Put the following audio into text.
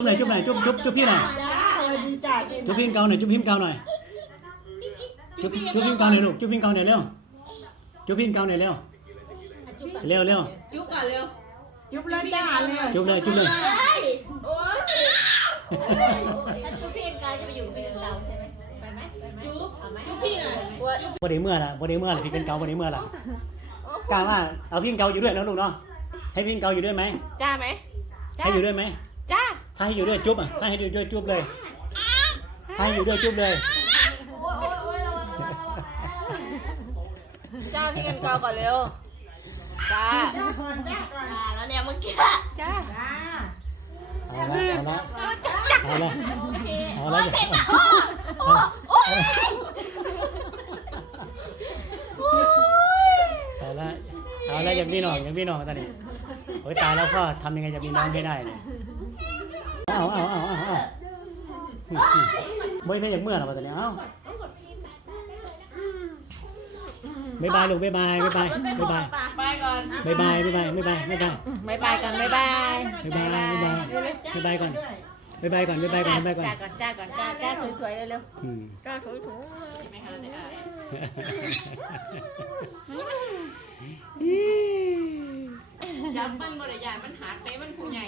จุ๊บไหนจุ๊บไหนจุ๊บจุ๊บจุ๊บพี่หน่อย จุ๊บพิมเกาหน่อยจุ๊บพิมเกาหน่อยจุ๊บจุ๊บพิมเกาหน่อยลูกจุ๊บพิมเกาหน่อยเร็วจุ๊บพิมเกาหน่อยเร็วเร็วเร็วจุ๊บก่อนเร็วจุ๊บเลยจ้าเร็วจุ๊บเลยจุ๊บเลยโอ้ยจุ๊บพิมเกาจะไปอยู่กับพี่เราใช่ไหมไปไหมไปไหมจุ๊บจุ๊บพี่หน่อยบอดีเมื่อละบอดีเมื่อละพี่เป็นเกาบอดีเมื่อละกล่าวว่าเอาพิมเกาอยู่ด้วยนะลูกเนาะให้พิมเกาอยู่ด้วยไหมจ้าไหมให้อยู่ด้วยไหมถ้าให้อยู่ด้วยจุ๊บอ่ะถ้าให้อยู่ด้วยจุ๊บเลยถ้าให้อยู่ด้วยจุ๊บเลยจ้าพี่กันกาก่อนเร็วจ้าแล้วเนี่ยเมื่อกี้จ้าเอาละเอาละเอาละเอาละเอาละเอาละเอาละอย่างพี่น้องอย่างพี่น้องตอนนี้โอ้ยตายแล้วพ่อทำยังไงจะมีน้องไม่ได้เนี่ยเอาเอาเอาเอาเอาไม่ไม่ยางเมื่อหรอวตอนนี้เอ้าบายบายลูกบายบายบายบายบายบายก่อนบายบายบายบายบายบายบายบายบายบาก่อนบายบายบายบายบายบายบายบายบายก่อนบายบายก่อนบายบายก่อนบายบายก่อนจ้าก่อนจ้าก่อนจ้าสวยๆเร็วๆจ้าสวยๆจับมานบ่ไย้ใหญ่มันหักเต้มันผู้ใหญ่